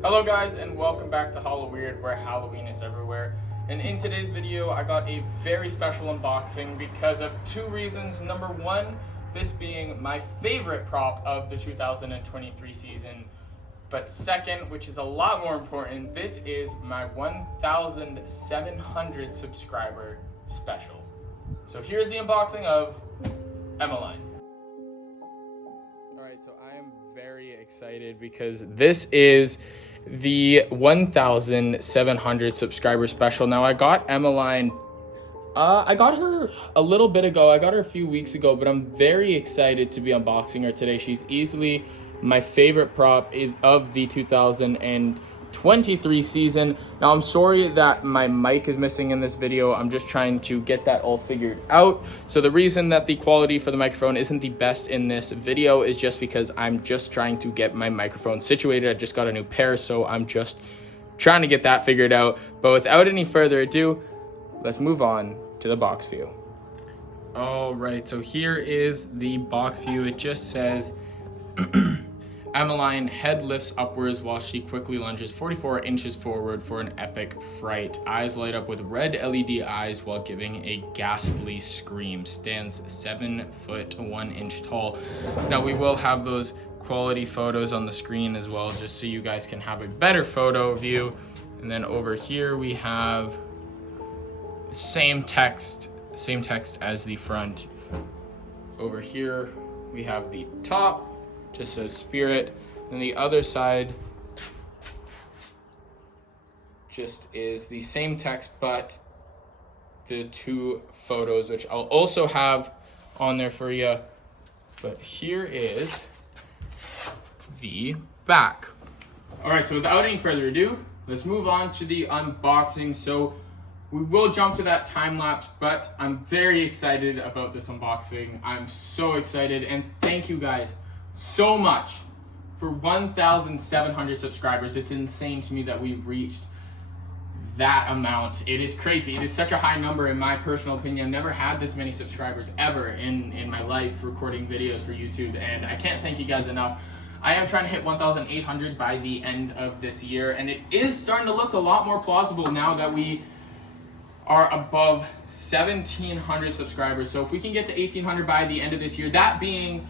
Hello guys, and welcome back to Halloween, where Halloween is everywhere. And in today's video, I got a very special unboxing because of two reasons. Number one, this being my favorite prop of the 2023 season. But second, which is a lot more important, this is my 1,700 subscriber special. So here's the unboxing of EMMELINE. Alright, so I am very excited because this is the 1,700 subscriber special. Now I got EMMELINE, I got her a little bit ago, I got her a few weeks ago, but I'm very excited to be unboxing her today. She's easily my favorite prop of the 2023 season. Now I'm sorry that my mic is missing in this video. I'm just trying to get that all figured out. So the reason that the quality for the microphone isn't the best in this video is just because I'm just trying to get my microphone situated. I just got a new pair, so I'm just trying to get that figured out. But without any further ado, let's move on to the box view. All right, so here is the box view. It just says EMMELINE head lifts upwards while she quickly lunges 44 inches forward for an epic fright. Eyes light up with red LED eyes while giving a ghastly scream. Stands 7 foot 1 inch tall. Now we will have those quality photos on the screen as well, just so you guys can have a better photo view. And then over here we have the same text as the front. Over here we have the top. Just says Spirit, and the other side just is the same text, but the two photos, which I'll also have on there for you. But here is the back. All right, so without any further ado, let's move on to the unboxing. So we will jump to that time lapse, but I'm very excited about this unboxing. I'm so excited, and thank you guys so much for 1,700 subscribers. It's insane to me that we reached that amount. It is crazy. It is such a high number in my personal opinion. I've never had this many subscribers ever in my life recording videos for YouTube, and I can't thank you guys enough. I am trying to hit 1,800 by the end of this year, and it is starting to look a lot more plausible now that we are above 1,700 subscribers. So if we can get to 1,800 by the end of this year, that being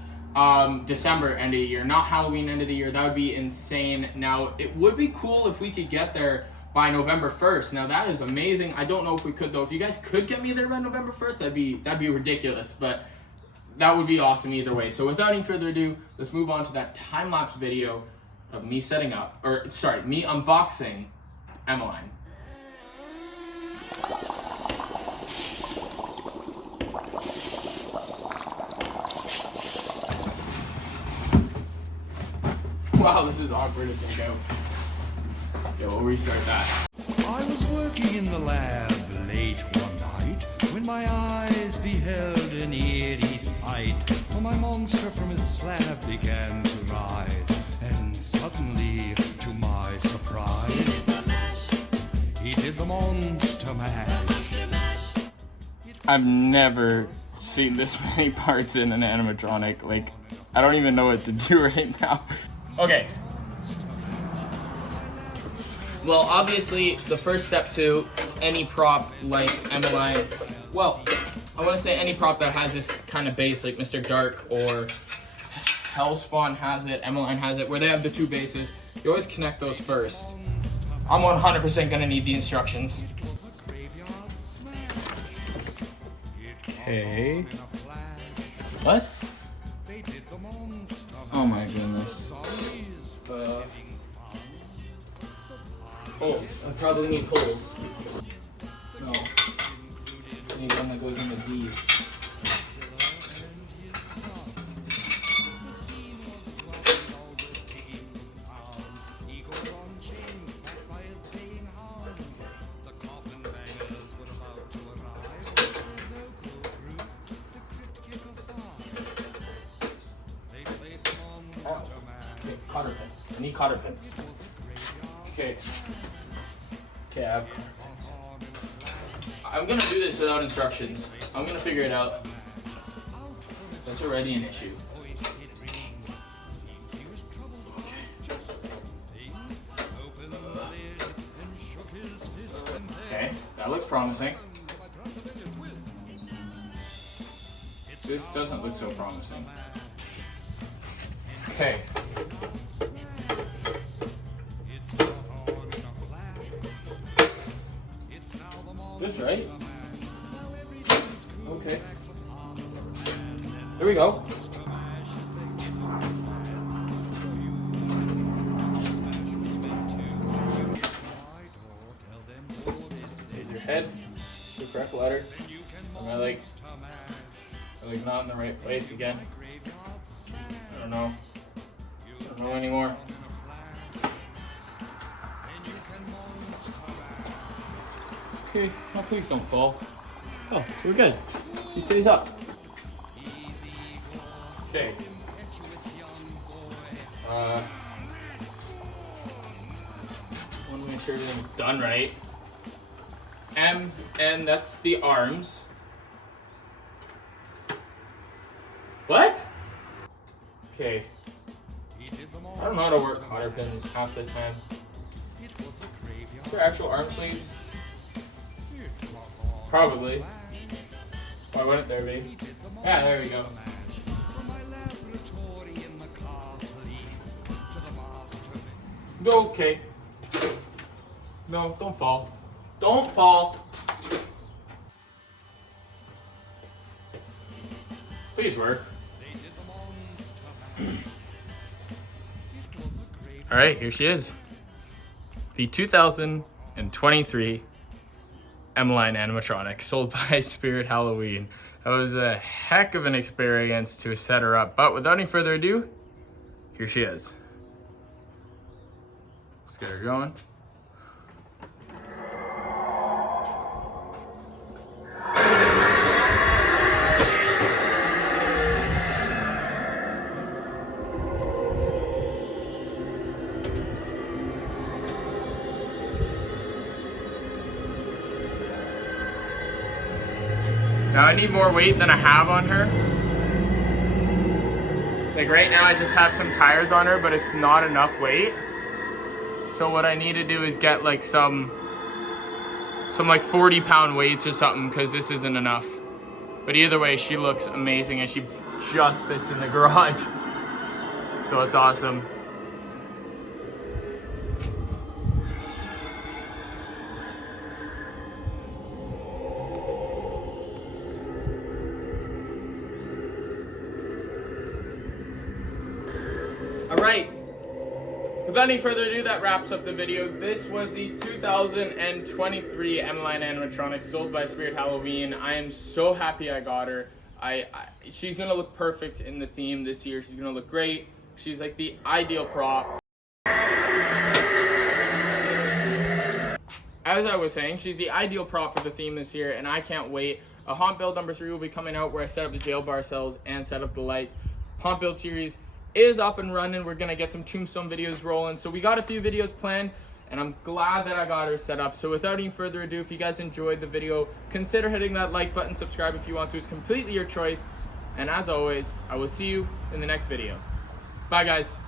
December end of the year, not Halloween end of the year, that would be insane. Now it would be cool if we could get there by November 1st. Now that is amazing. I don't know if we could though. If you guys could get me there by November 1st, that'd be ridiculous, but that would be awesome either way. So without any further ado, let's move on to that time-lapse video of me me unboxing EMMELINE. Wow, this is awkward to think out. Yeah, we'll restart that. I was working in the lab late one night when my eyes beheld an eerie sight. For my monster from his slab began to rise, and suddenly, to my surprise, he did the monster mash. I've never seen this many parts in an animatronic. Like, I don't even know what to do right now. Okay. Well, obviously, the first step to any prop like EMMELINE, well, I want to say any prop that has this kind of base, like Mr. Dark or Hellspawn has it, EMMELINE has it, where they have the two bases, you always connect those first. I'm 100% going to need the instructions. Okay. What? Oh my goodness. Holes. I probably need holes. No. I need one that goes in the D. Oh, cotter pins. I need cotter pins. Okay. Okay, I'm gonna do this without instructions. I'm gonna figure it out. That's already an issue. That looks promising. This doesn't look so promising. Okay. This right? Okay. There we go. Here's your head, the correct letter. And my legs are like not in the right place again. I don't know. I don't know anymore. Okay, oh, please don't fall. Oh, we're good. He stays up. Okay. I want to make sure everything's done right. And that's the arms. What? Okay. I don't know how to work cotter pins half the time. Are there actual arm sleeves? Probably. Why wouldn't there be? Yeah, there we go. Go, okay. No, don't fall. Don't fall. Please work. All right, here she is. The 2023 EMMELINE animatronic sold by Spirit Halloween. That was a heck of an experience to set her up, but without any further ado, here she is. Let's get her going. Now I need more weight than I have on her. Like right now I just have some tires on her, but it's not enough weight. So what I need to do is get like some like 40-pound weights or something, because this isn't enough. But either way, she looks amazing and she just fits in the garage. So it's awesome. Alright, without any further ado, that wraps up the video. This was the 2023 EMMELINE animatronic sold by Spirit Halloween. I am so happy I got her. She's going to look perfect in the theme this year. She's going to look great. She's like the ideal prop. As I was saying, she's the ideal prop for the theme this year, and I can't wait. A Haunt Build number 3 will be coming out where I set up the jail bar cells and set up the lights. Haunt Build series is up and running. We're gonna get some tombstone videos rolling, so we got a few videos planned, and I'm glad that I got her set up. So without any further ado, if you guys enjoyed the video, consider hitting that like button, subscribe if you want to. It's completely your choice, and as always, I will see you in the next video. Bye guys.